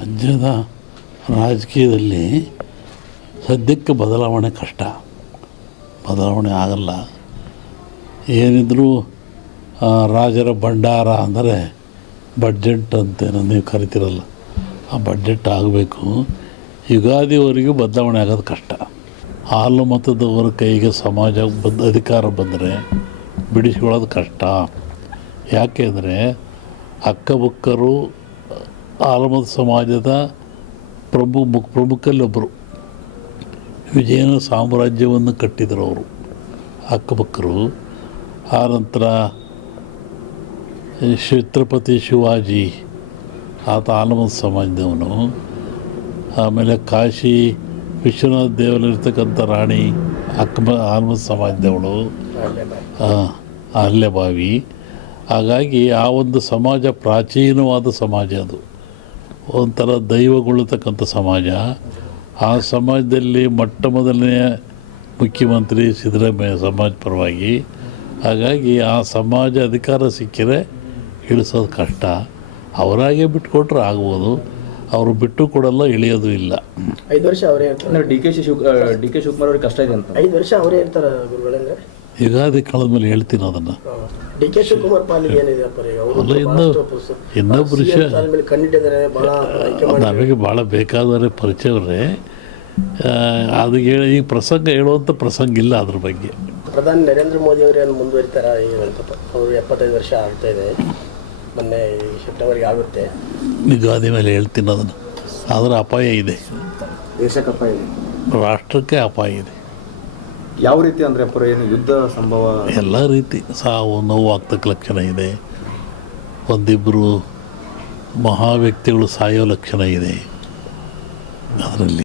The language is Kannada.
ರಾಜ್ಯದ ರಾಜಕೀಯದಲ್ಲಿ ಸದ್ಯಕ್ಕೆ ಬದಲಾವಣೆ ಕಷ್ಟ, ಬದಲಾವಣೆ ಆಗಲ್ಲ. ಏನಿದ್ರೂ ರಾಜರ ಭಂಡಾರ ಅಂದರೆ ಬಡ್ಜೆಟ್ ಅಂತೇನೋ ನೀವು ಕರಿತಿರಲ್ಲ, ಆ ಬಡ್ಜೆಟ್ ಆಗಬೇಕು. ಯುಗಾದಿವರೆಗೂ ಬದಲಾವಣೆ ಆಗೋದು ಕಷ್ಟ. ಹಾಲು ಮತದವರ ಕೈಗೆ ಸಮಾಜ ಅಧಿಕಾರ ಬಂದರೆ ಬಿಡಿಸ್ಕೊಳ್ಳೋದು ಕಷ್ಟ. ಯಾಕೆಂದರೆ ಅಕ್ಕಬುಕ್ಕರು ಹಾಲುಮತ ಸಮಾಜದ ಪ್ರಮುಖಲ್ಲೊಬ್ಬರು. ವಿಜಯನ ಸಾಮ್ರಾಜ್ಯವನ್ನು ಕಟ್ಟಿದರು ಅವರು ಅಕ್ಕಬುಕ್ಕರು. ಆ ನಂತರ ಛತ್ರಪತಿ ಶಿವಾಜಿ ಆತ ಹಾಲುಮತ ಸಮಾಜದವನು. ಆಮೇಲೆ ಕಾಶಿ ವಿಶ್ವನಾಥ ದೇವರಲ್ಲಿರ್ತಕ್ಕಂಥ ರಾಣಿ ಹಾಲುಮತ ಸಮಾಜದವಳು, ಅಹಲ್ಯಬಾಯಿ. ಹಾಗಾಗಿ ಆ ಒಂದು ಸಮಾಜ ಪ್ರಾಚೀನವಾದ ಸಮಾಜ, ಅದು ಒಂಥರ ದೈವಗೊಳ್ಳತಕ್ಕಂಥ ಸಮಾಜ. ಆ ಸಮಾಜದಲ್ಲಿ ಮೊಟ್ಟ ಮೊದಲನೆಯ ಮುಖ್ಯಮಂತ್ರಿ ಸಿದ್ದರಾಮಯ್ಯ ಸಮಾಜ ಪರವಾಗಿ. ಹಾಗಾಗಿ ಆ ಸಮಾಜ ಅಧಿಕಾರ ಸಿಕ್ಕಿದ್ರೆ ಇಳಿಸೋದು ಕಷ್ಟ. ಅವರಾಗೆ ಬಿಟ್ಟುಕೊಟ್ರೆ ಆಗ್ಬೋದು, ಅವರು ಬಿಟ್ಟು ಕೊಡಲ್ಲ, ಇಳಿಯೋದು ಇಲ್ಲ. 5 ವರ್ಷ ಅವರೇ ಡಿ ಕೆ ಶಿವಕುಮಾರ್ ಅವ್ರಿಗೆ ಕಷ್ಟ ಇದೆ ಅಂತ 5 ವರ್ಷ ಅವರೇ ಇರ್ತಾರೆ ಗುರುಗಳಂದ್ರೆ. ಯುಗಾದಿ ಕಳೆದ ಮೇಲೆ ಹೇಳ್ತೀನಿ ಅದನ್ನು. ಡಿ ಕೆ ಶಿವಕುಮಾರ್ ಪಾಲಿಗೆ ಏನಿದೆ ಇನ್ನೊಬ್ಬರು ನಮಗೆ ಭಾಳ ಬೇಕಾದರೆ ಪರಿಚಯವರೇ. ಅದು ಹೇಳಿ ಈ ಪ್ರಸಂಗ ಹೇಳುವಂಥ ಪ್ರಸಂಗ ಇಲ್ಲ ಅದ್ರ ಬಗ್ಗೆ. ಪ್ರಧಾನಿ ನರೇಂದ್ರ ಮೋದಿ ಅವರೇನು ಮುಂದುವರಿತಾರ? ಅವರು 75 ವರ್ಷ ಆಗ್ತಾ ಇದೆ, ಮೊನ್ನೆ ಸೆಪ್ಟೆಂಬರ್ಗೆ ಆಗುತ್ತೆ. ಯುಗಾದಿ ಮೇಲೆ ಹೇಳ್ತೀನಿ ಅದನ್ನು. ಆದರೆ ಅಪಾಯ ಇದೆ, ದೇಶಕ್ಕೆ ಅಪಾಯ ಇದೆ, ರಾಷ್ಟ್ರಕ್ಕೆ ಅಪಾಯ ಇದೆ. ಯಾವ ರೀತಿ ಅಂದರೆ ಏನು ಯುದ್ಧ ಸಂಭವ? ಎಲ್ಲ ರೀತಿ ಸಾವು ನೋವು ಆಗ್ತಕ್ಕ ಲಕ್ಷಣ ಇದೆ. ಒಂದಿಬ್ಬರು ಮಹಾ ವ್ಯಕ್ತಿಗಳು ಸಾಯೋ ಲಕ್ಷಣ ಇದೆ ಅದರಲ್ಲಿ.